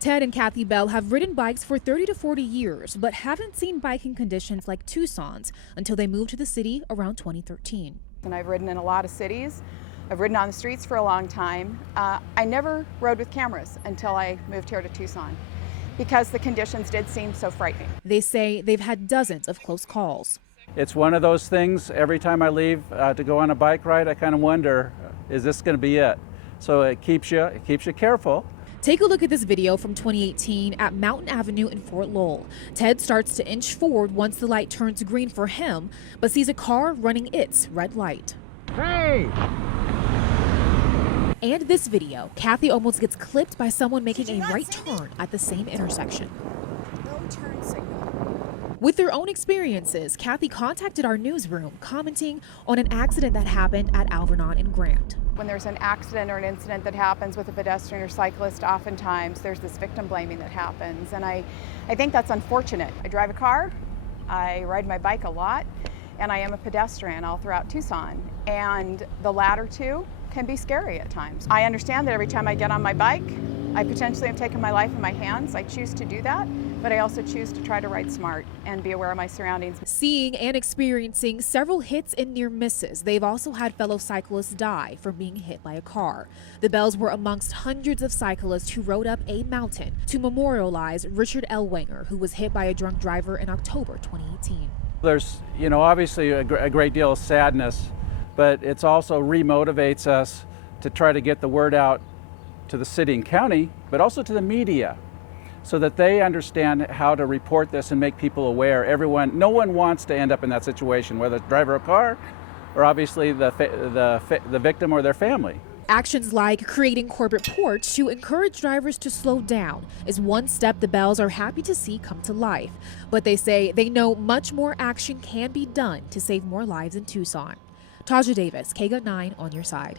Ted and Kathy Bell have ridden bikes for 30 to 40 years, but haven't seen biking conditions like Tucson's until they moved to the city around 2013. And I've ridden in a lot of cities. I've ridden on the streets for a long time. I never rode with cameras until I moved here to Tucson because the conditions did seem so frightening. They say they've had dozens of close calls. It's one of those things, every time I leave to go on a bike ride, I kind of wonder, is this going to be it? So it keeps you careful. Take a look at this video from 2018 at Mountain Avenue in Fort Lowell. Ted starts to inch forward once the light turns green for him, but sees a car running its red light. Hey! And this video, Kathy almost gets clipped by someone making a right turn at the same intersection. No turn signal. With their own experiences, Kathy contacted our newsroom, commenting on an accident that happened at Alvernon and Grant. When there's an accident or an incident that happens with a pedestrian or cyclist, oftentimes there's this victim blaming that happens, and I think that's unfortunate. I drive a car, I ride my bike a lot, and I am a pedestrian all throughout Tucson, and the latter two can be scary at times. I understand that every time I get on my bike, I potentially have taken my life in my hands. I choose to do that, but I also choose to try to ride smart and be aware of my surroundings. Seeing and experiencing several hits and near misses, they've also had fellow cyclists die from being hit by a car. The Bells were amongst hundreds of cyclists who rode up a mountain to memorialize Richard Ellwanger, who was hit by a drunk driver in October 2018. There's, obviously a great deal of sadness, but it's also remotivates us to try to get the word out to the city and county, but also to the media, so that they understand how to report this and make people aware. No one wants to end up in that situation, whether it's driver of a car or obviously the victim or their family. Actions like creating corporate ports to encourage drivers to slow down is one step the Bells are happy to see come to life. But they say they know much more action can be done to save more lives in Tucson. Taja Davis, KGUT 9 on your side.